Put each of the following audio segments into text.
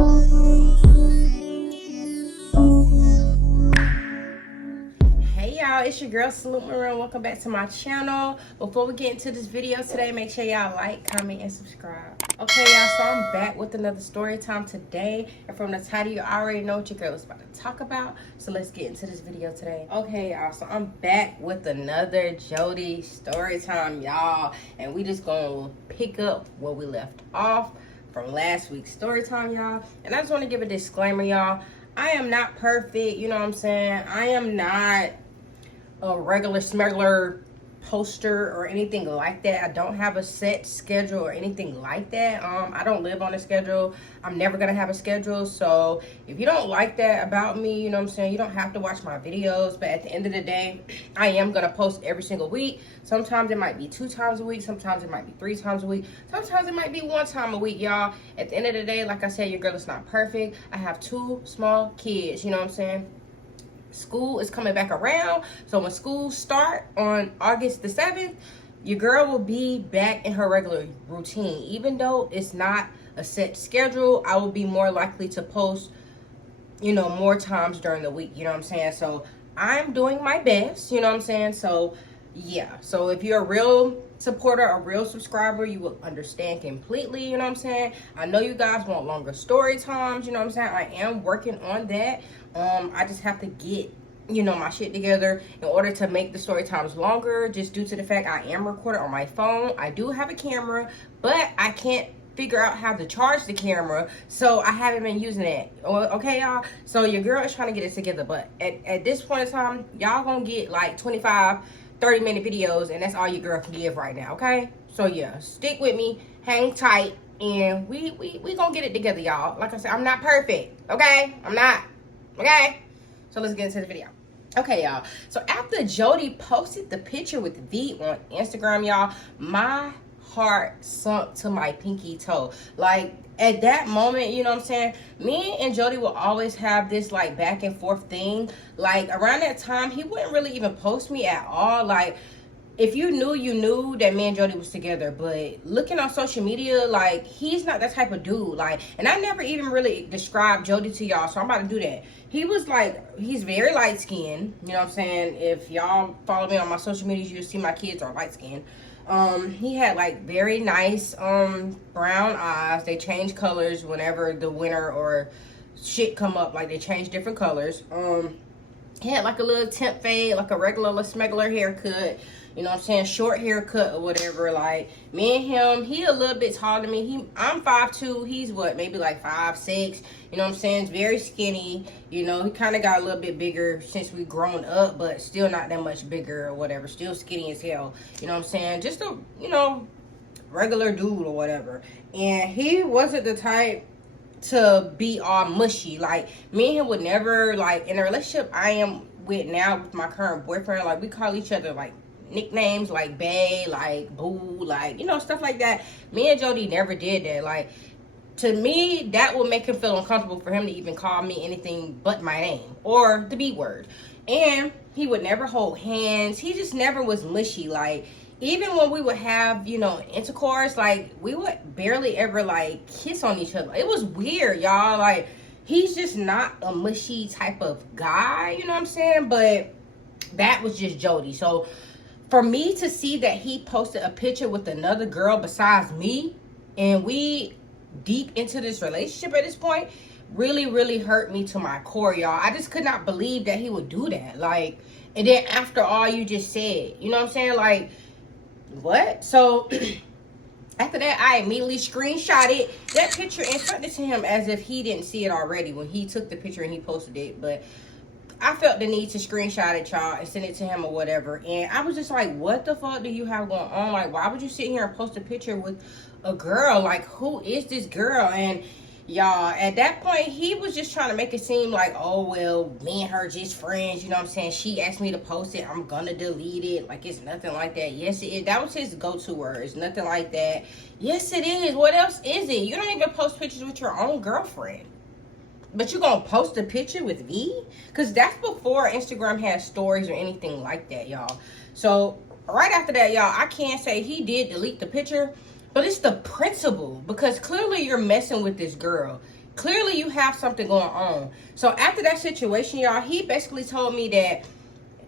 Hey y'all, it's your girl Salute Maroon. Welcome back to my channel. Before we get into this video today, make sure y'all like, comment, and subscribe. Okay y'all, so I'm back with another story time today, and from the title you already know what your girl is about to talk about, so let's get into this video today. Okay y'all, so I'm back with another Jodie story time, y'all, and we just gonna pick up where we left off from last week's story time, y'all. And I just want to give a disclaimer, y'all. I am not perfect, you know what I'm saying? I am not a regular smuggler poster or anything like that. I don't have a set schedule or anything like that. I don't live on a schedule. I'm never gonna have a schedule. So if you don't like that about me, you know what I'm saying, you don't have to watch my videos. But at the end of the day, I am gonna post every single week. Sometimes it might be 2 times a week, sometimes it might be 3 times a week, sometimes it might be 1 time a week, y'all. At the end of the day, like I said, your girl is not perfect. I have 2 small kids, you know what I'm saying? School is coming back around, so when school start on August the 7th, your girl will be back in her regular routine. Even though it's not a set schedule, I will be more likely to post, you know, more times during the week, you know what I'm saying? So I'm doing my best, you know what I'm saying? So yeah, so if you're a real supporter, a real subscriber, you will understand completely, you know what I'm saying? I know you guys want longer story times, you know what I'm saying? I am working on that. I just have to get, you know, my shit together in order to make the story times longer, just due to the fact I am recording on my phone. I do have a camera, but I can't figure out how to charge the camera, so I haven't been using it. Okay y'all, so your girl is trying to get it together, but at this point in time, y'all gonna get like 25-30 minute videos, and that's all your girl can give right now. Okay, so yeah, stick with me, hang tight, and we gonna get it together, y'all. Like I said, I'm not perfect, okay? I'm not. Okay, so let's get into the video. Okay y'all, so after Jodie posted the picture with V on Instagram, y'all, my heart sunk to my pinky toe. Like at that moment, you know what I'm saying, me and Jodie will always have this like back and forth thing. Like around that time, he wouldn't really even post me at all. Like if you knew, you knew that me and Jodie was together. But looking on social media, like, he's not that type of dude. Like, and I never even really described Jodie to y'all, so I'm about to do that. He was like, he's very light skinned, you know what I'm saying? If y'all follow me on my social media, you'll see my kids are light skinned. He had like very nice brown eyes. They change colors whenever the winter or shit come up. Like, they change different colors. He had like a little temp fade, like a regular little smuggler haircut. You know what I'm saying? Short haircut or whatever. Like, me and him, he a little bit taller than me. I'm 5'2". He's what, maybe like 5'6". You know what I'm saying? It's very skinny. You know, he kind of got a little bit bigger since we grown up, but still not that much bigger or whatever. Still skinny as hell. You know what I'm saying? Just a, you know, regular dude or whatever. And he wasn't the type to be all mushy. Like, me and him would never, like, in a relationship I am with now with my current boyfriend, like, we call each other like nicknames, like bae, like boo, like, you know, stuff like that. Me and Jodie never did that. Like, to me, that would make him feel uncomfortable for him to even call me anything but my name or the B word. And he would never hold hands. He just never was mushy. Like, even when we would have, you know, intercourse, like, we would barely ever like kiss on each other. It was weird, y'all. Like, he's just not a mushy type of guy, you know what I'm saying? But that was just Jodie. So for me to see that he posted a picture with another girl besides me, and we deep into this relationship at this point, really hurt me to my core, y'all. I just could not believe that he would do that. Like, and then after all you just said, you know what I'm saying? Like, what? So after that, I immediately screenshotted that picture and sent it to him as if he didn't see it already when he took the picture and he posted it. But I felt the need to screenshot it, y'all, and send it to him or whatever. And I was just like, what the fuck do you have going on? Like, why would you sit here and post a picture with a girl? Like, who is this girl? And y'all, at that point, he was just trying to make it seem like, oh, well, me and her just friends, you know what I'm saying? She asked me to post it, I'm gonna delete it. Like, it's nothing like that. Yes, it is. That was his go-to word. It's nothing like that. Yes, it is. What else is it? You don't even post pictures with your own girlfriend, but you gonna post a picture with V? Because that's before Instagram had stories or anything like that, y'all. So right after that, y'all, I can't say he did delete the picture, but it's the principle, because clearly you're messing with this girl. clearly you have something going on. So after that situation, y'all, he basically told me that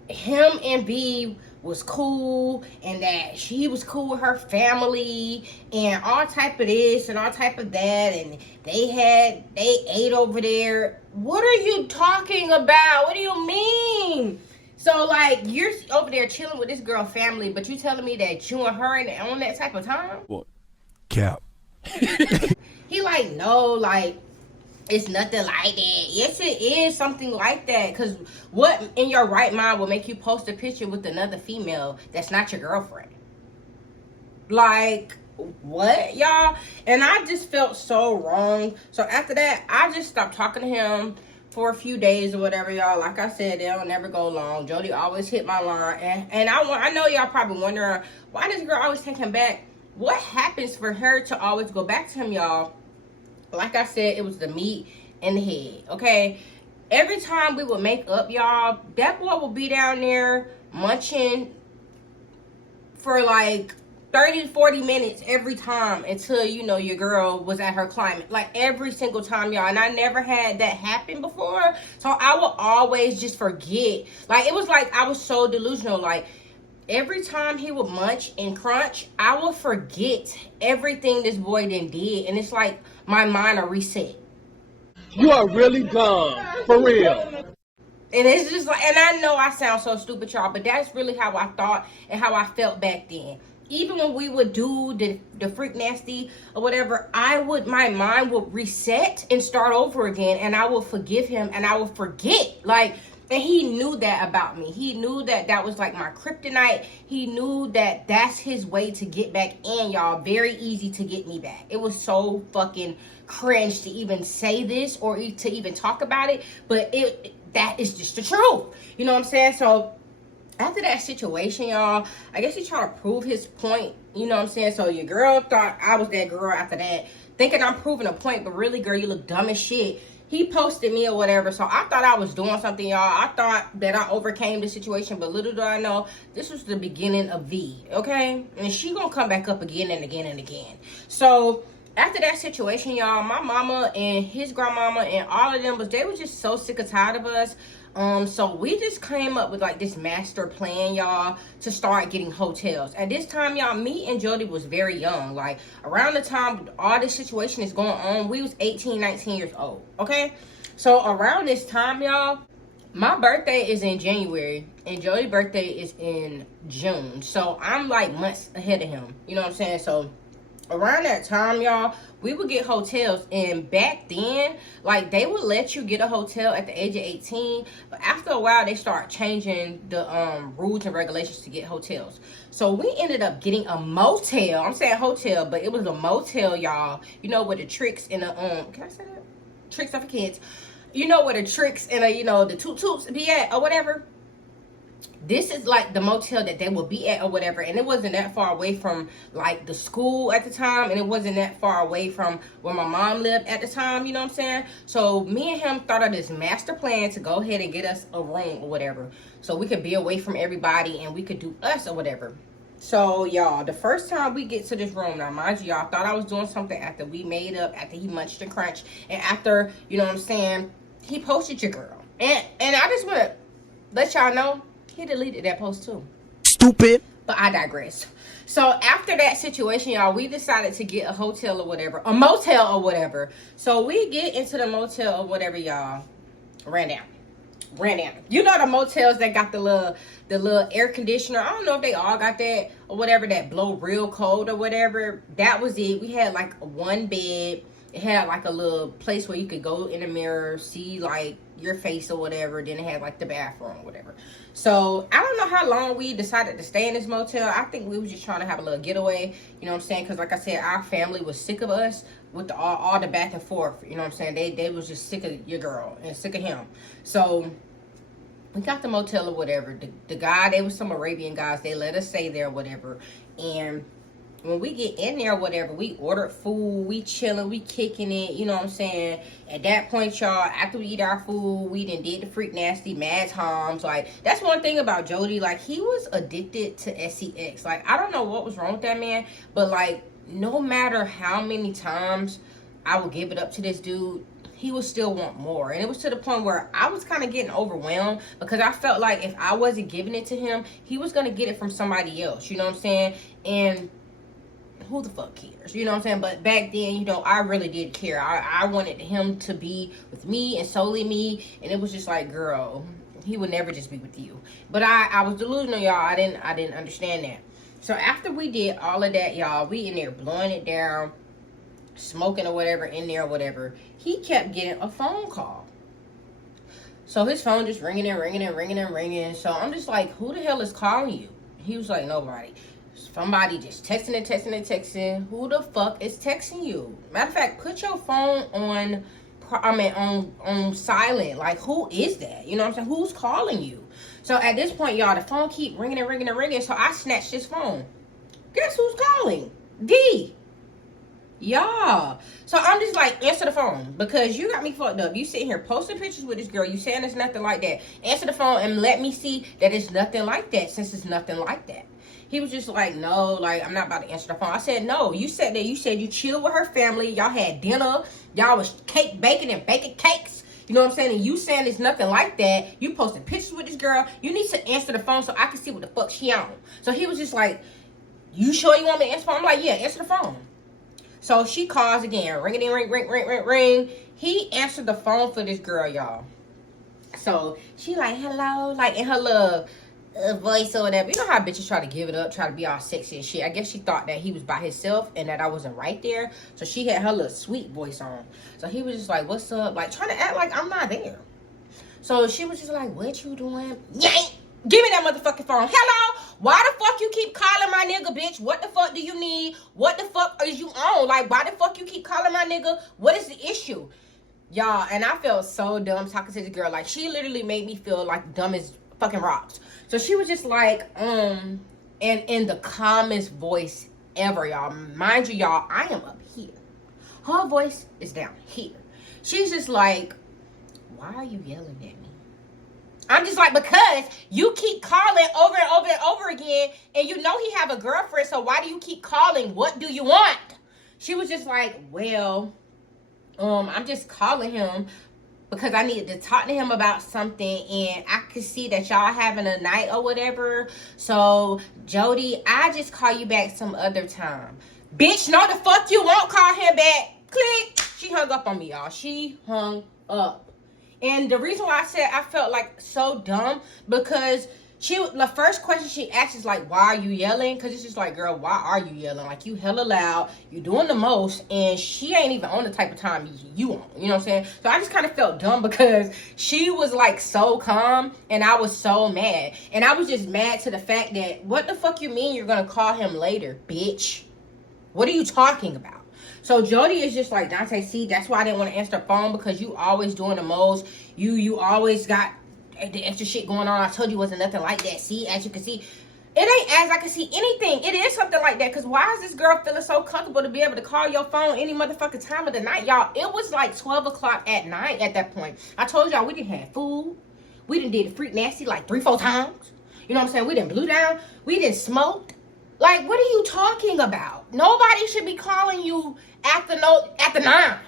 him and B was cool and that she was cool with her family and all type of this and all type of that, and they ate over there. What are you talking about? What do you mean? So like, you're over there chilling with this girl family, but you telling me that you and her ain't on that type of time? What? Cap. He like, no, like, it's nothing like that. Yes, it is something like that. Because what in your right mind will make you post a picture with another female that's not your girlfriend? Like, what, y'all? And I just felt so wrong. So after that, I just stopped talking to him for a few days or whatever, y'all. Like I said, they'll never go long. Jodie always hit my line. And I know y'all probably wondering, why does girl always take him back? What happens for her to always go back to him, y'all? Like I said, it was the meat and the head, okay? Every time we would make up, y'all, that boy would be down there munching for like 30 to 40 minutes every time until, you know, your girl was at her climate. Like, every single time, y'all. And I never had that happen before. So I would always just forget. Like, it was like I was so delusional. Like, every time he would munch and crunch, I would forget everything this boy then did. And it's like my mind will reset. You are really dumb. For real. And it's just like, and I know I sound so stupid, y'all, but that's really how I thought and how I felt back then. Even when we would do the freak nasty or whatever, my mind would reset and start over again, and I would forgive him and I would forget. Like, and he knew that about me. He knew that that was like my kryptonite. He knew that that's his way to get back in, y'all. Very easy to get me back. It was so fucking cringe to even say this or to even talk about it, but that is just the truth. You know what I'm saying? So after that situation, y'all, I guess he tried to prove his point. You know what I'm saying? So your girl thought I was that girl after that, thinking I'm proving a point, but really, girl, you look dumb as shit. He posted me or whatever, so I thought I was doing something, y'all. I thought that I overcame the situation, but little do I know, this was the beginning of V, okay? And she gonna come back up again and again and again. So after that situation, y'all, my mama and his grandmama and all of them, they were just so sick and tired of us. So we just came up with like this master plan, y'all, to start getting hotels. At this time, y'all, me and Jodie was very young. Like, around the time all this situation is going on, we was 18, 19 years old, okay? So around this time, y'all, my birthday is in January and Jodie's birthday is in June. So I'm like months ahead of him, you know what I'm saying? So around that time, y'all, we would get hotels, and back then, like, they would let you get a hotel at the age of 18, but after a while, they start changing the rules and regulations to get hotels. So we ended up getting a motel. I'm saying hotel, but it was a motel, y'all. You know, where the tricks and the can I say that? Tricks are for kids. You know where the tricks and the, you know, the toot-toots be at or whatever. This is like the motel that they will be at or whatever, and it wasn't that far away from like the school at the time, and it wasn't that far away from where my mom lived at the time, you know what I'm saying? So me and him thought of this master plan to go ahead and get us a room or whatever, so we could be away from everybody and we could do us or whatever. So y'all, the first time we get to this room, now mind you, y'all, thought I was doing something after we made up, after he munched and crunched, and after, you know what I'm saying, he posted your girl. And I just want to let y'all know, he deleted that post too. Stupid. But I digress. So after that situation, y'all, we decided to get a hotel or whatever, a motel or whatever. So we get into the motel or whatever, y'all. Ran down. You know the motels that got the little air conditioner. I don't know if they all got that or whatever, that blow real cold or whatever. That was it. We had like one bed. It had like a little place where you could go in the mirror, see like your face or whatever. Then it had like the bathroom or whatever. So I don't know how long we decided to stay in this motel. I think we was just trying to have a little getaway. You know what I'm saying? Because like I said, our family was sick of us with all the back and forth. You know what I'm saying? They was just sick of your girl and sick of him. So we got the motel or whatever. The guy, they was some Arabian guys. They let us stay there or whatever. And when we get in there or whatever, we ordered food, we chilling, we kicking it, you know what I'm saying? At that point, y'all, after we eat our food, we done did the freak nasty, mad times. Like, that's one thing about Jodie. Like, he was addicted to sex. Like, I don't know what was wrong with that man, but like, no matter how many times I would give it up to this dude, he would still want more. And it was to the point where I was kind of getting overwhelmed because I felt like if I wasn't giving it to him, he was going to get it from somebody else. You know what I'm saying? And who the fuck cares? You know what I'm saying? But back then, you know, I really did care. I wanted him to be with me and solely me. And it was just like, girl, he would never just be with you. But I was delusional, y'all. I didn't understand that. So after we did all of that, y'all, we in there blowing it down, smoking or whatever, in there or whatever. He kept getting a phone call. So his phone just ringing and ringing and ringing and ringing. So I'm just like, who the hell is calling you? He was like, nobody. Somebody just texting and texting and texting. Who the fuck is texting you? Matter of fact, put your phone on silent. Like, who is that? You know what I'm saying? Who's calling you? So at this point, y'all, the phone keep ringing and ringing and ringing. So I snatched his phone. Guess who's calling? D. Y'all. So I'm just like, answer the phone, because you got me fucked up. You sitting here posting pictures with this girl. You saying it's nothing like that. Answer the phone and let me see that it's nothing like that, since it's nothing like that. He was just like, no, like, I'm not about to answer the phone. I said, no, you said that. You said you chilled with her family. Y'all had dinner. Y'all was cake baking and baking cakes. You know what I'm saying? And you saying it's nothing like that. You posted pictures with this girl. You need to answer the phone so I can see what the fuck she on. So he was just like, you sure you want me to answer the phone? I'm like, yeah, answer the phone. So she calls again. Ring it in, ring, ring, ring, ring, ring. He answered the phone for this girl, y'all. So she like, hello, like in her little voice or whatever. You know how bitches try to give it up, try to be all sexy and shit. I guess she thought that he was by himself and that I wasn't right there. So she had her little sweet voice on. So he was just like, what's up? Like, trying to act like I'm not there. So she was just like, what you doing? Yank! Give me that motherfucking phone. Hello? Why the fuck you keep calling my nigga, bitch? What the fuck do you need? What the fuck is you on? Like, why the fuck you keep calling my nigga? What is the issue? Y'all, and I felt so dumb talking to this girl. Like, she literally made me feel like dumb as fucking rocks. So she was just like, and in the calmest voice ever, y'all. Mind you, y'all, I am up here. Her voice is down here. She's just like, why are you yelling at me? I'm just like, because you keep calling over and over and over again, and you know he have a girlfriend, so why do you keep calling? What do you want? She was just like, well, I'm just calling him because I needed to talk to him about something, and I could see that y'all having a night or whatever. So, Jodie, I just call you back some other time. Bitch, no the fuck you won't call him back. Click. She hung up on me, y'all. She hung up. And the reason why I said I felt like so dumb, because the first question she asked is like, why are you yelling? Because it's just like, girl, why are you yelling? Like, you hella loud, you doing the most, and she ain't even on the type of time you on. You know what I'm saying? So I just kind of felt dumb because she was like so calm, and I was so mad. And I was just mad to the fact that, what the fuck you mean you're going to call him later, bitch? What are you talking about? So Jodie is just like, Dante, see, that's why I didn't want to answer the phone, because you always doing the most. You always got the extra shit going on. I told you wasn't nothing like that. See, as you can see, it ain't as I can see anything. It is something like that, because why is this girl feeling so comfortable to be able to call your phone any motherfucking time of the night, y'all? It was like 12 o'clock at night at that point. I told y'all we didn't have food. We done did the freak nasty like 3-4 times. You know what I'm saying? We done blew down. We done smoked. Like, what are you talking about? Nobody should be calling you after 9.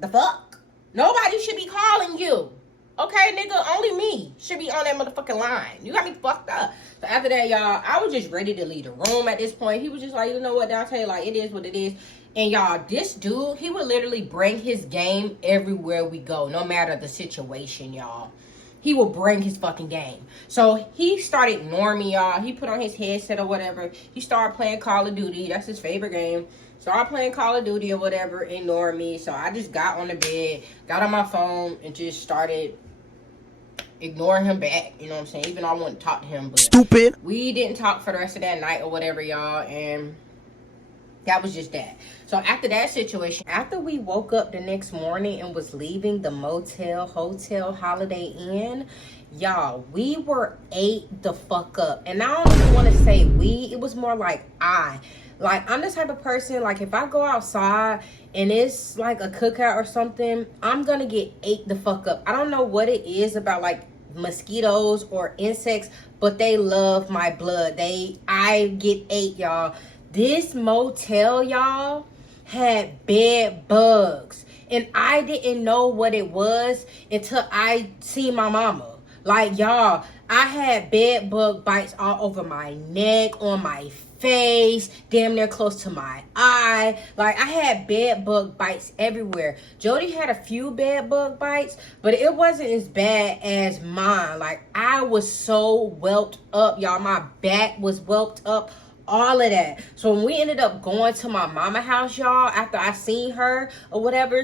The fuck? Nobody should be calling you. Okay, nigga, only me should be on that motherfucking line. You got me fucked up. So after that, y'all, I was just ready to leave the room at this point. He was just like, you know what, Dante, like, it is what it is. And y'all, this dude, he would literally bring his game everywhere we go, no matter the situation, y'all. He will bring his fucking game. So he started ignoring me, y'all. He put on his headset or whatever. He started playing Call of Duty. That's his favorite game. Started playing Call of Duty or whatever, ignoring me. So I just got on the bed, got on my phone, and just started ignoring him back. You know what I'm saying? Even though I wanted to talk to him. But Stupid. we didn't talk for the rest of that night or whatever, y'all. And that was just that. So after that situation, after we woke up the next morning and was leaving the Motel, Hotel, Holiday Inn, y'all, we were ate the fuck up. And I don't even want to say we. It was more like I. Like, I'm the type of person, like, if I go outside and it's like a cookout or something, I'm gonna get ate the fuck up. I don't know what it is about, like, mosquitoes or insects, but they love my blood. I get ate, y'all. This motel, y'all, had bed bugs. And I didn't know what it was until I seen my mama. Like, y'all, I had bed bug bites all over my neck, on my face, damn near close to my eye. Like, I had bed bug bites everywhere. Jodie had a few bed bug bites, but it wasn't as bad as mine. Like, I was so whelped up, y'all. My back was whelped up, all of that. So when we ended up going to my mama house, y'all, after I seen her or whatever,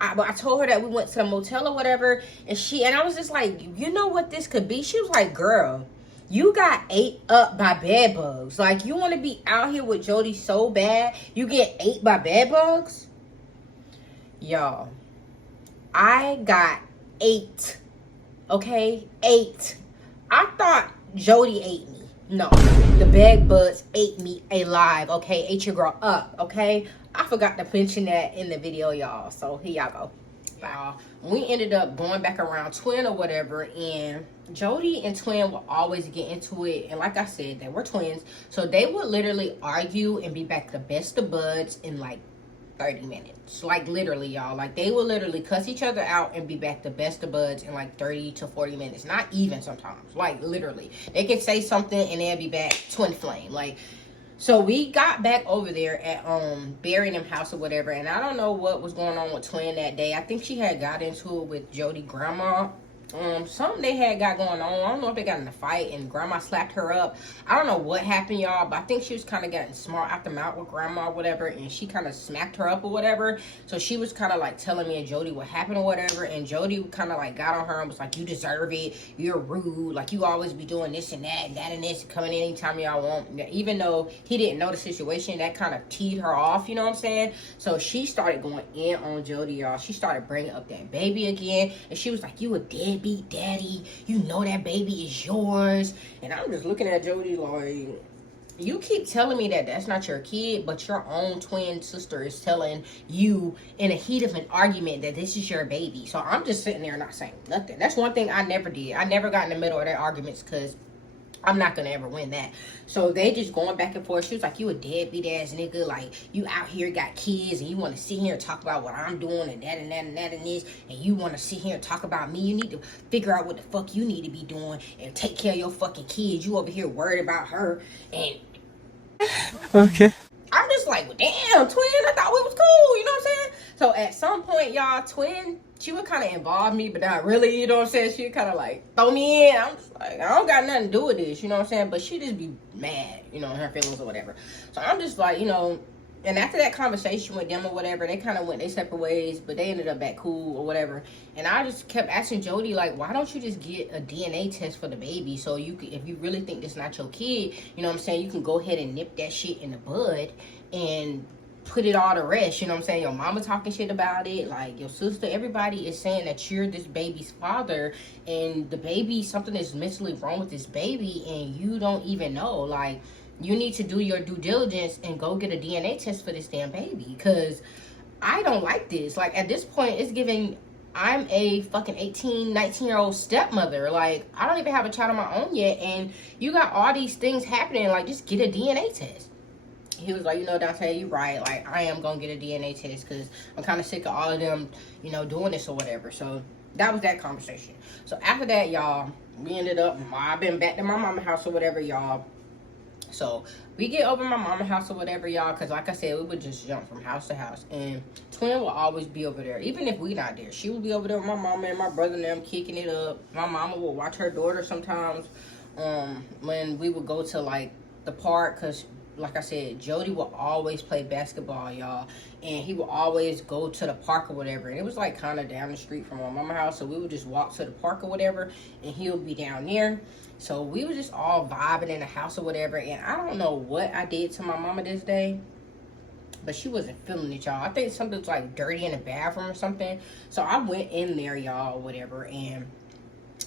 I told her that we went to the motel or whatever, and I was just like, you know what this could be? She was like, girl, you got ate up by bed bugs. Like, you want to be out here with Jodie so bad, you get ate by bed bugs? Y'all, I got 8. Okay? 8. I thought Jodie ate me. No, the bed bugs ate me alive. Okay? Ate your girl up. Okay? I forgot to mention that in the video, y'all. So here y'all go. Y'all, we ended up going back around Twin or whatever, and Jodie and Twin would always get into it. And like I said, they were twins, so they would literally argue and be back the best of buds in like 30 minutes. Like, literally, y'all. Like, they would literally cuss each other out and be back the best of buds in like 30 to 40 minutes. Not even sometimes. Like, literally. They could say something and they'll be back twin flame. Like, so we got back over there at Barry and them house or whatever, and I don't know what was going on with Twin that day. I think she had got into it with Jodie grandma. Something they had got going on. I don't know if they got in a fight and grandma slapped her up. I don't know what happened, y'all, but I think she was kind of getting smart out the mouth with grandma or whatever, and she kind of smacked her up or whatever. So she was kind of like telling me and Jodie what happened or whatever, and Jodie kind of like got on her and was like, you deserve it, you're rude, like you always be doing this and that and this, coming in anytime y'all want. Even though he didn't know the situation, that kind of teed her off, you know what I'm saying? So she started going in on Jodie, y'all. She started bringing up that baby again, and she was like, you a deadbeat daddy, you know that baby is yours. And I'm just looking at Jodie like, you keep telling me that that's not your kid, but your own twin sister is telling you in a heat of an argument that this is your baby. So I'm just sitting there not saying nothing. That's one thing I never did. I never got in the middle of their arguments because I'm not gonna ever win that. So they just going back and forth. She was like, you a deadbeat ass nigga, like you out here got kids and you want to sit here and talk about what I'm doing and that and that and that and this, and you want to sit here and talk about me. You need to figure out what the fuck you need to be doing and take care of your fucking kids. You over here worried about her. And Okay. I'm just like, well, damn, Twin, I thought we was cool, you know what I'm saying? So at some point, y'all, Twin, she would kind of involve me, but not really, you know what I'm saying? She would kind of like throw me in. I'm just like, I don't got nothing to do with this, you know what I'm saying? But she just be mad, you know, in her feelings or whatever. So I'm just like, you know, and after that conversation with them or whatever, they kind of went their separate ways, but they ended up back cool or whatever. And I just kept asking Jodie, like, why don't you just get a DNA test for the baby? So you can, if you really think this not your kid, you know what I'm saying, you can go ahead and nip that shit in the bud and put it all to rest. You know what I'm saying? Your mama talking shit about it, like your sister, everybody is saying that you're this baby's father, and the baby, something is mentally wrong with this baby, and you don't even know. Like, you need to do your due diligence and go get a DNA test for this damn baby, because I don't like this. Like, at this point, it's giving, I'm a fucking 18, 19-year-old stepmother. Like, I don't even have a child of my own yet, and you got all these things happening. Like, just get a DNA test. He was like, you know, Dante, you right. Like, I am going to get a DNA test because I'm kind of sick of all of them, you know, doing this or whatever. So that was that conversation. So after that, y'all, we ended up mobbing back to my mama's house or whatever, y'all. So we get over my mama's house or whatever, y'all, because like I said, we would just jump from house to house. And Twin will always be over there. Even if we not there, she would be over there with my mama and my brother and them kicking it up. My mama would watch her daughter sometimes when we would go to, like, the park, because like I said, Jodie will always play basketball, y'all, and he will always go to the park or whatever. And it was like kind of down the street from my mama's house, so we would just walk to the park or whatever, and he'll be down there. So we were just all vibing in the house or whatever. And I don't know what I did to my mama this day, but she wasn't feeling it, y'all. I think something's like dirty in the bathroom or something. So I went in there, y'all, whatever, and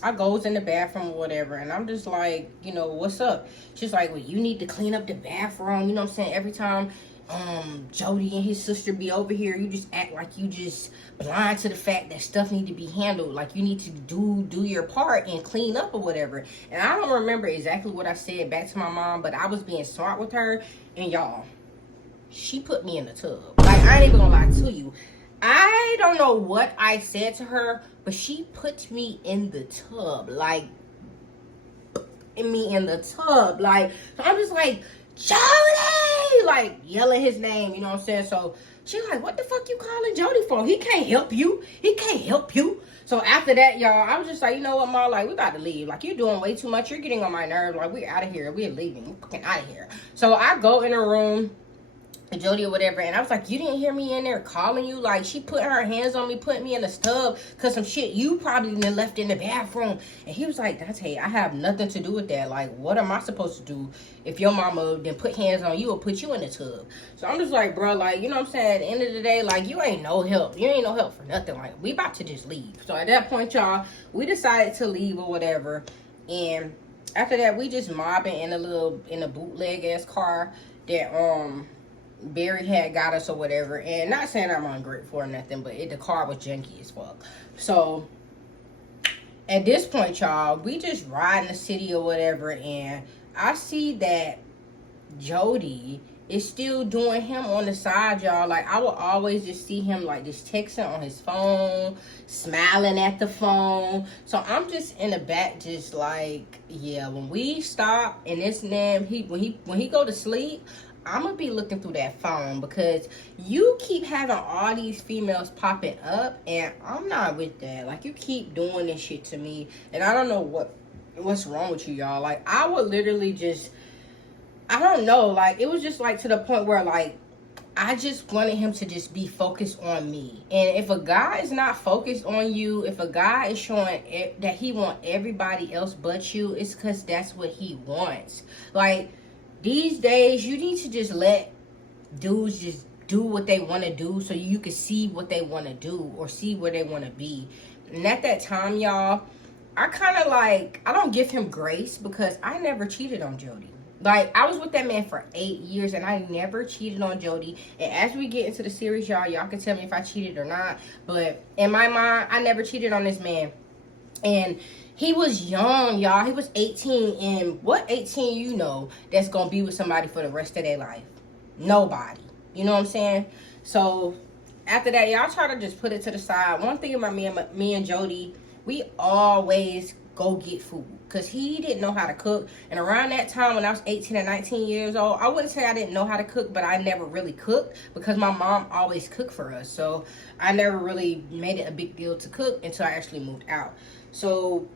I goes in the bathroom or whatever, and I'm just like, you know, what's up? She's like, well, you need to clean up the bathroom. You know what I'm saying? Every time Jodie and his sister be over here, you just act like you just blind to the fact that stuff need to be handled. Like, you need to do your part and clean up or whatever. And I don't remember exactly what I said back to my mom, but I was being smart with her. And y'all, she put me in the tub. Like, I ain't even gonna lie to you. I don't know what I said to her, but she put me in the tub, like, so I'm just like, Jodie, like, yelling his name, you know what I'm saying? So she like, what the fuck you calling Jodie for? He can't help you. So after that, y'all, I was just like, you know what, Ma, like, we got to leave. Like, you're doing way too much. You're getting on my nerves. Like, we're out of here. We're leaving. We're fucking out of here. So I go in the room, Jodie or whatever, and I was like, you didn't hear me in there calling you? Like, she put her hands on me, put me in the tub, because some shit you probably left in the bathroom. And he was like, Dante, I have nothing to do with that. Like, what am I supposed to do if your mama then put hands on you or put you in the tub? So I'm just like, bro, like, you know what I'm saying? At the end of the day, like, you ain't no help. You ain't no help for nothing. Like, we about to just leave. So at that point, y'all, we decided to leave or whatever. And after that, we just mobbing in a bootleg ass car that, Barry had got us or whatever. And not saying I'm ungrateful or nothing, but the car was junky as fuck. So at this point, y'all, we just ride in the city or whatever, and I see that Jodie is still doing him on the side, y'all. Like, I will always just see him like just texting on his phone, smiling at the phone. So I'm just in the back, just like, yeah, when we stop and this man, when he go to sleep, I'm gonna be looking through that phone, because you keep having all these females popping up, and I'm not with that. Like, you keep doing this shit to me, and I don't know what's wrong with you, y'all. Like, I would literally just, I don't know, like, it was just like to the point where, like, I just wanted him to just be focused on me. And if a guy is not focused on you, if a guy is showing that he want everybody else but you, it's because that's what he wants. Like, these days, you need to just let dudes just do what they want to do, so you can see what they want to do or see where they want to be. And at that time, y'all, I kind of like, I don't give him grace, because I never cheated on Jodie. Like, I was with that man for 8 years, and I never cheated on Jodie. And as we get into the series, y'all can tell me if I cheated or not. But in my mind, I never cheated on this man. And he was young, y'all. He was 18. And what 18 you know that's going to be with somebody for the rest of their life? Nobody. You know what I'm saying? So after that, y'all try to just put it to the side. One thing about me and Jodie, we always go get food, because he didn't know how to cook. And around that time, when I was 18 and 19 years old, I wouldn't say I didn't know how to cook, but I never really cooked, because my mom always cooked for us. So I never really made it a big deal to cook until I actually moved out. So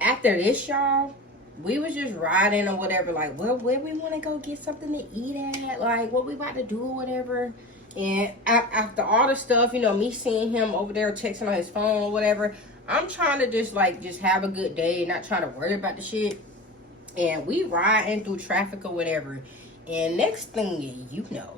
after this, y'all, we was just riding or whatever, like, well, where we want to go get something to eat at, like, what we about to do or whatever. And after all the stuff, you know, me seeing him over there texting on his phone or whatever, I'm trying to just have a good day, not trying to worry about the shit. And we riding through traffic or whatever, and next thing you know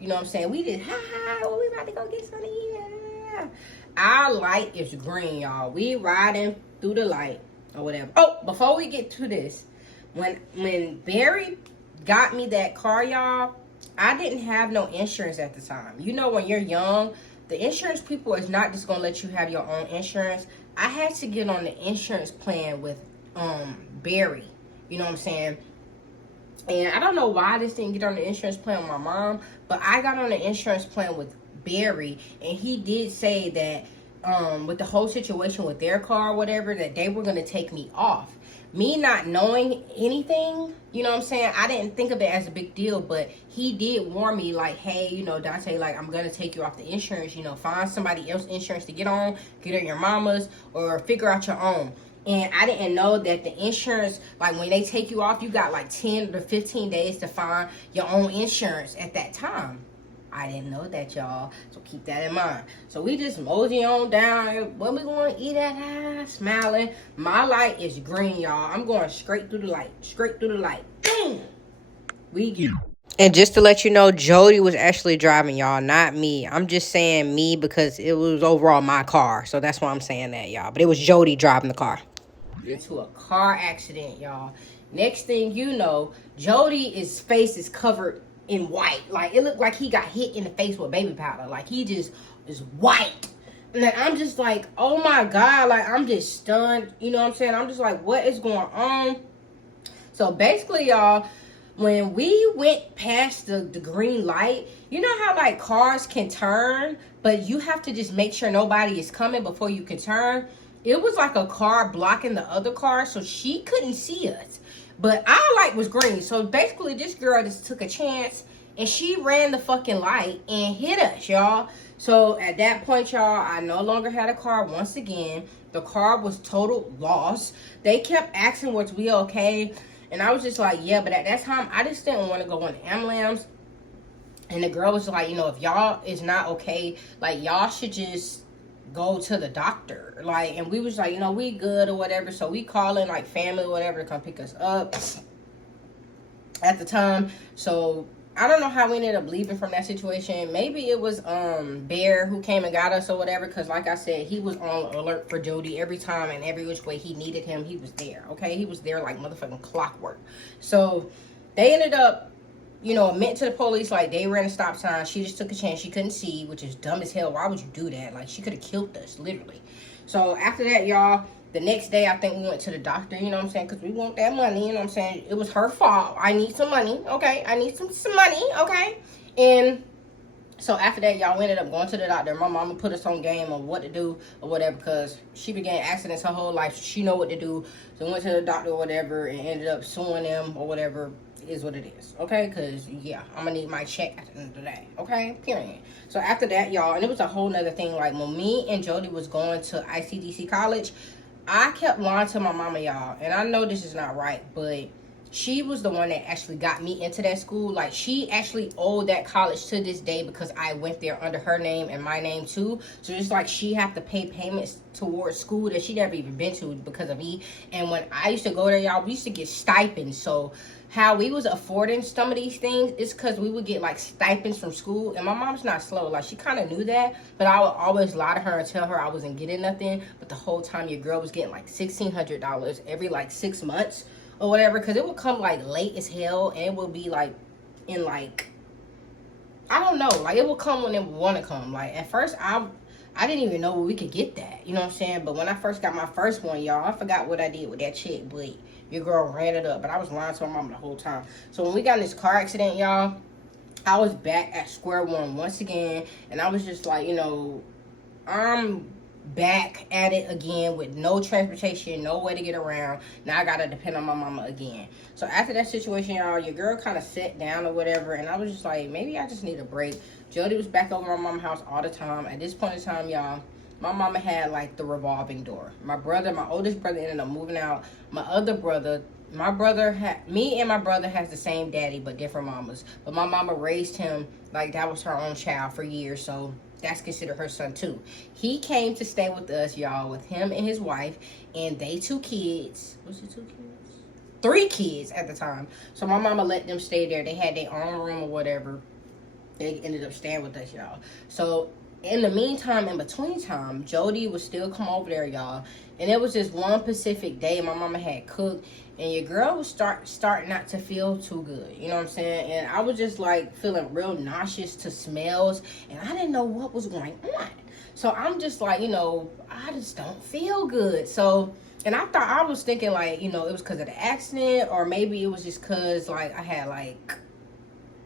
what I'm saying, we just, well, we about to go get something to eat. Our light is green, y'all. We riding through the light or whatever. Oh, before we get to this, when Barry got me that car, y'all, I didn't have no insurance at the time. You know, when you're young, the insurance people is not just gonna let you have your own insurance. I had to get on the insurance plan with Barry. You know what I'm saying? And I don't know why I just didn't get on the insurance plan with my mom, but I got on the insurance plan with Barry, and he did say that with the whole situation with their car or whatever, that they were going to take me off. Me not knowing anything, you know what I'm saying, I didn't think of it as a big deal, but he did warn me, like, hey, you know, Dante, like, I'm going to take you off the insurance, you know, find somebody else insurance to get on, get on your mama's, or figure out your own. And I didn't know that the insurance, like, when they take you off, you got like 10 to 15 days to find your own insurance at that time. I didn't know that, y'all. So keep that in mind. So we just mosey on down. What we going to eat at? Smiling. My light is green, y'all. I'm going straight through the light. Straight through the light. Boom. We get. And just to let you know, Jodie was actually driving, y'all, not me. I'm just saying me because it was overall my car. So that's why I'm saying that, y'all. But it was Jodie driving the car. Into a car accident, y'all. Next thing you know, Jodie's face is covered in white. Like, it looked like he got hit in the face with baby powder. Like, he just is white. And then I'm just like, oh my God. Like, I'm just stunned. You know what I'm saying? I'm just like, what is going on? So basically, y'all, when we went past the green light, you know how like cars can turn, but you have to just make sure nobody is coming before you can turn. It was like a car blocking the other car, so she couldn't see us. But our light was green. So basically this girl just took a chance and she ran the fucking light and hit us, y'all. So at that point, y'all, I no longer had a car once again. The car was total loss. They kept asking, was we okay? And I was just like, yeah, but at that time, I just didn't want to go on the ambulance. And the girl was like, you know, if y'all is not okay, like, y'all should just go to the doctor. Like, and we was like, you know, we good or whatever. So we calling, like, family or whatever to come pick us up at the time. So I don't know how we ended up leaving from that situation. Maybe it was Bear who came and got us or whatever. Because like I said, he was on alert for Jodie every time and every which way he needed him. He was there, okay? He was there like motherfucking clockwork. So they ended up, you know, admit to the police like they ran a stop sign. She just took a chance. She couldn't see, which is dumb as hell. Why would you do that? Like, she could have killed us, literally. So after that, y'all, the next day, I think we went to the doctor, you know what I'm saying? Because we want that money, you know what I'm saying? It was her fault. I need some money, okay? I need some money, okay? And so after that, y'all, we ended up going to the doctor. My mama put us on game on what to do or whatever because she began accidents her whole life. She know what to do. So we went to the doctor or whatever and ended up suing them or whatever. Is what it is, okay? Because yeah, I'm gonna need my check at the end of the day, okay? Period. So after that, y'all, and it was a whole nother thing. Like, when me and Jodie was going to ICDC college, I kept lying to my mama, y'all, and I know this is not right, but she was the one that actually got me into that school. Like, she actually owed that college to this day because I went there under her name and my name too. So it's like she had to pay payments towards school that she never even been to because of me. And when I used to go there, y'all, we used to get stipends. So how we was affording some of these things is because we would get like stipends from school. And my mom's not slow. Like, she kind of knew that, but I would always lie to her and tell her I wasn't getting nothing. But the whole time your girl was getting like $1,600 every like 6 months or whatever, because it would come like late as hell, and it would be like in like, I don't know, like it would come when it would want to come. Like, at first I didn't even know we could get that, you know what I'm saying? But when I first got my first one, y'all, I forgot what I did with that check, but your girl ran it up. But I was lying to my mom the whole time. So when we got in this car accident, y'all, I was back at square one once again, and I was just like, you know, I'm back at it again with no transportation, no way to get around. Now I gotta depend on my mama again. So after that situation, y'all, your girl kind of sat down or whatever, and I was just like, maybe I just need a break. Jodie was back over my mama's house all the time. At this point in time, y'all, my mama had like the revolving door. My oldest brother ended up moving out. Me and my brother has the same daddy but different mamas. But my mama raised him like that was her own child for years, so that's considered her son too. He came to stay with us, y'all, with him and his wife, and they 2 kids. Was it 2 kids? 3 kids at the time. So my mama let them stay there. They had their own room or whatever. They ended up staying with us, y'all. So in the meantime, in between time, Jodie would still come over there, y'all. And it was just one Pacific day my mama had cooked, and your girl was start not to feel too good, you know what I'm saying? And I was just like feeling real nauseous to smells, and I didn't know what was going on. So I'm just like, you know, I just don't feel good. So, and I was thinking like, you know, it was because of the accident, or maybe it was just because like I had like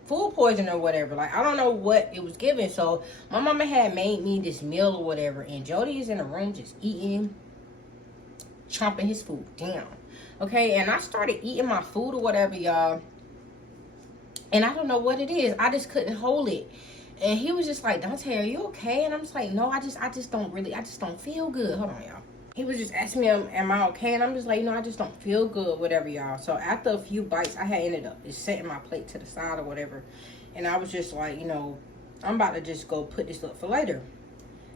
food poisoning or whatever. Like, I don't know what it was giving. So my mama had made me this meal or whatever, and Jodie is in the room just eating, chomping his food down. Okay, and I started eating my food or whatever, y'all, and I don't know what it is. I just couldn't hold it. And he was just like, Dante, are you okay? And I'm just like, no, I just don't feel good. Hold on, y'all. He was just asking me, am I okay? And I'm just like, no, I just don't feel good, whatever, y'all. So after a few bites, I had ended up just setting my plate to the side or whatever. And I was just like, you know, I'm about to just go put this up for later.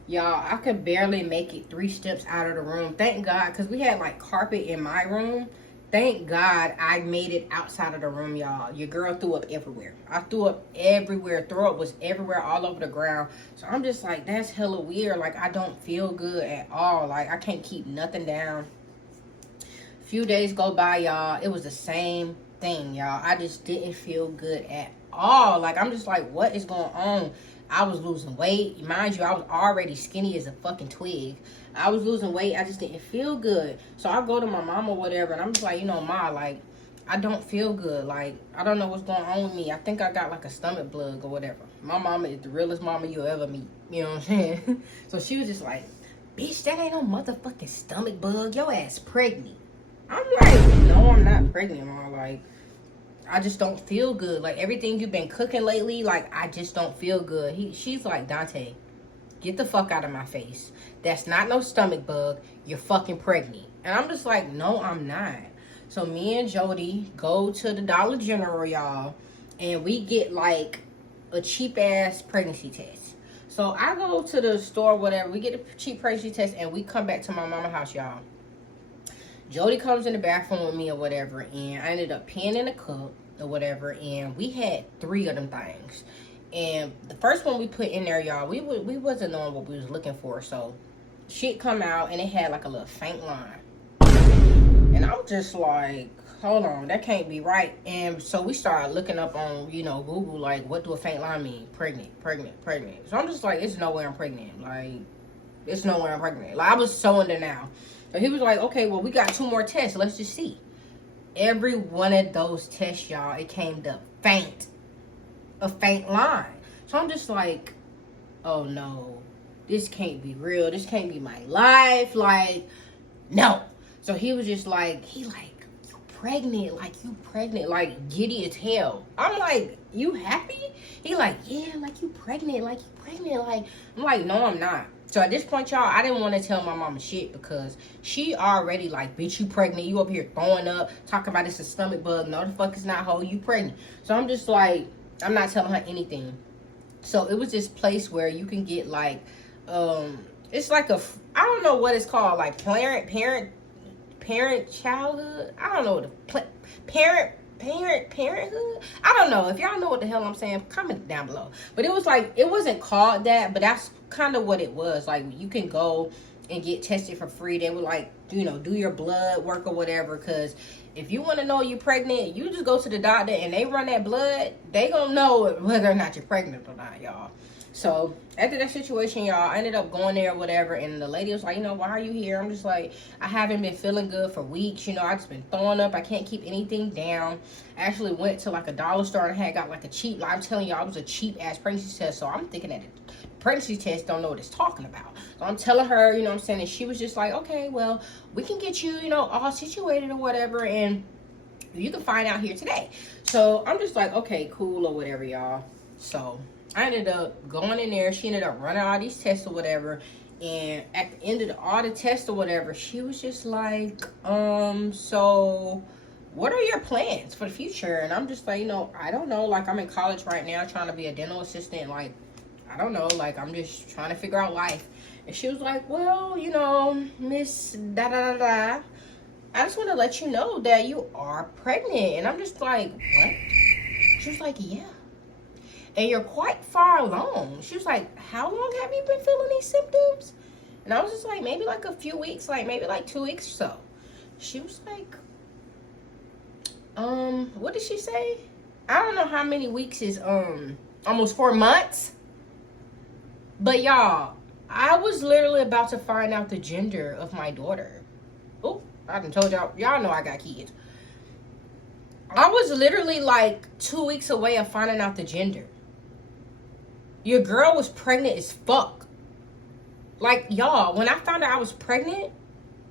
Y'all, I could barely make it 3 steps out of the room. Thank God, because we had like carpet in my room. Thank God I made it outside of the room, y'all. Your girl threw up everywhere. I threw up everywhere. Throw up was everywhere, all over the ground. So I'm just like, that's hella weird. Like, I don't feel good at all. Like, I can't keep nothing down. A few days go by, y'all. It was the same thing, y'all. I just didn't feel good at all. Like, I'm just like, what is going on? I was losing weight. Mind you, I was already skinny as a fucking twig. I was losing weight. I just didn't feel good. So I go to my mom or whatever, and I'm just like, you know, Ma, like, I don't feel good. Like, I don't know what's going on with me. I think I got like a stomach bug or whatever. My mama is the realest mama you'll ever meet. You know what I'm saying? So she was just like, bitch, that ain't no motherfucking stomach bug. Your ass pregnant. I'm like, no, I'm not pregnant, Mom. Like, I just don't feel good. Like, everything you've been cooking lately, like, I just don't feel good. She's like, Dante, get the fuck out of my face. That's not no stomach bug. You're fucking pregnant. And I'm just like, no, I'm not. So me and Jodie go to the Dollar General, y'all, and we get like a cheap ass pregnancy test. So I go to the store, whatever, we get a cheap pregnancy test, and we come back to my mama's house, y'all. Jodie comes in the bathroom with me or whatever, and I ended up peeing in a cup or whatever, and we had 3 of them things. And the first one we put in there, y'all, we wasn't knowing what we was looking for, so shit come out, and it had like a little faint line. And I'm just like, hold on, that can't be right. And so we started looking up on, you know, Google, like, what do a faint line mean? Pregnant. So I'm just like, it's no way I'm pregnant. Like, it's no way I'm pregnant. Like, I was so in denial. So he was like, okay, well, we got 2 more tests. Let's just see. Every one of those tests, y'all, it came to faint. A faint line. So I'm just like, oh no, this can't be real. This can't be my life. Like, no. So he was just like, you pregnant, like giddy as hell. I'm like, you happy? He like, yeah, like you pregnant. Like, I'm like, no, I'm not. So at this point, y'all, I didn't want to tell my mama shit because she already like, bitch, you pregnant. You up here throwing up, talking about it's a stomach bug. No, the fuck is not, hoe, you pregnant. So I'm just like, I'm not telling her anything. So it was this place where you can get like, it's like I don't know what it's called, like parent childhood. I don't know parenthood. I don't know. If y'all know what the hell I'm saying, comment down below. But it was like, it wasn't called that, but that's kind of what it was. Like, you can go and get tested for free. They would like, you know, do your blood work or whatever. Because if you want to know you're pregnant, you just go to the doctor and they run that blood. They gonna know whether or not you're pregnant or not, y'all. So after that situation, y'all, I ended up going there or whatever, and the lady was like, you know, why are you here? I'm just like, I haven't been feeling good for weeks. You know, I just been throwing up. I can't keep anything down. I actually went to like a dollar store and had got like a cheap, like I'm telling y'all, it was a cheap ass pregnancy test. So I'm thinking that the pregnancy test don't know what it's talking about. So I'm telling her, you know what I'm saying, and she was just like, okay, well, we can get you, you know, all situated or whatever, and you can find out here today. So I'm just like, okay, cool or whatever, y'all. So I ended up going in there. She ended up running all these tests or whatever. And at the end of all the tests or whatever, she was just like, so what are your plans for the future? And I'm just like, you know, I don't know. Like, I'm in college right now trying to be a dental assistant. Like, I don't know. Like, I'm just trying to figure out life. And she was like, well, you know, Miss da-da-da-da, I just want to let you know that you are pregnant. And I'm just like, what? She was like, yeah. And you're quite far along. She was like, how long have you been feeling these symptoms? And I was just like, maybe like a few weeks, like maybe like 2 weeks or so. She was like, what did she say? I don't know how many weeks is, almost 4 months. But y'all, I was literally about to find out the gender of my daughter. Oh, I done told y'all, y'all know I got kids. I was literally like 2 weeks away of finding out the gender. Your girl was pregnant as fuck. Like, y'all, when I found out I was pregnant,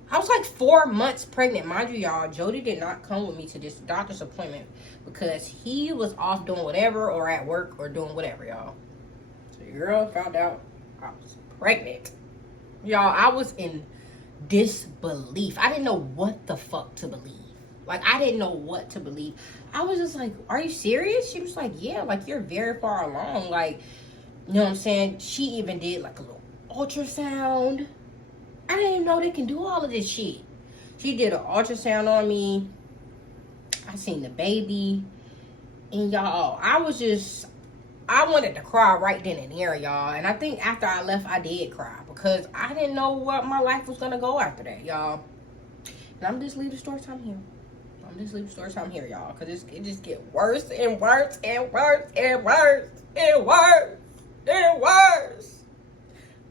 I was like 4 months pregnant. Mind you, y'all, Jodie did not come with me to this doctor's appointment because he was off doing whatever or at work or doing whatever, y'all. So your girl found out I was pregnant. Y'all, I was in disbelief. I didn't know what the fuck to believe. Like, I didn't know what to believe. I was just like, are you serious? She was like, yeah, like, you're very far along. Like, you know what I'm saying? She even did like a little ultrasound. I didn't even know they can do all of this shit. She did an ultrasound on me. I seen the baby. And y'all, I wanted to cry right then and there, y'all. And I think after I left, I did cry. Because I didn't know what my life was going to go after that, y'all. And I'm just leaving story time here. Y'all. Because it just get worse and worse and worse and worse and worse and worse.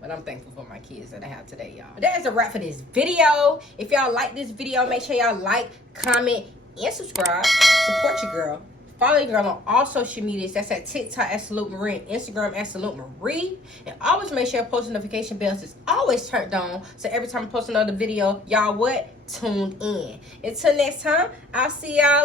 But I'm thankful for my kids that I have today, y'all. But that is a wrap for this video. If y'all like this video, make sure y'all like, comment, and subscribe. Support your girl. Follow your girl on all social medias. That's at TikTok at Salute Marie and Instagram at Salute Marie. And always make sure your post notification bells is always turned on. So every time I post another video, y'all what? Tuned in. Until next time, I'll see y'all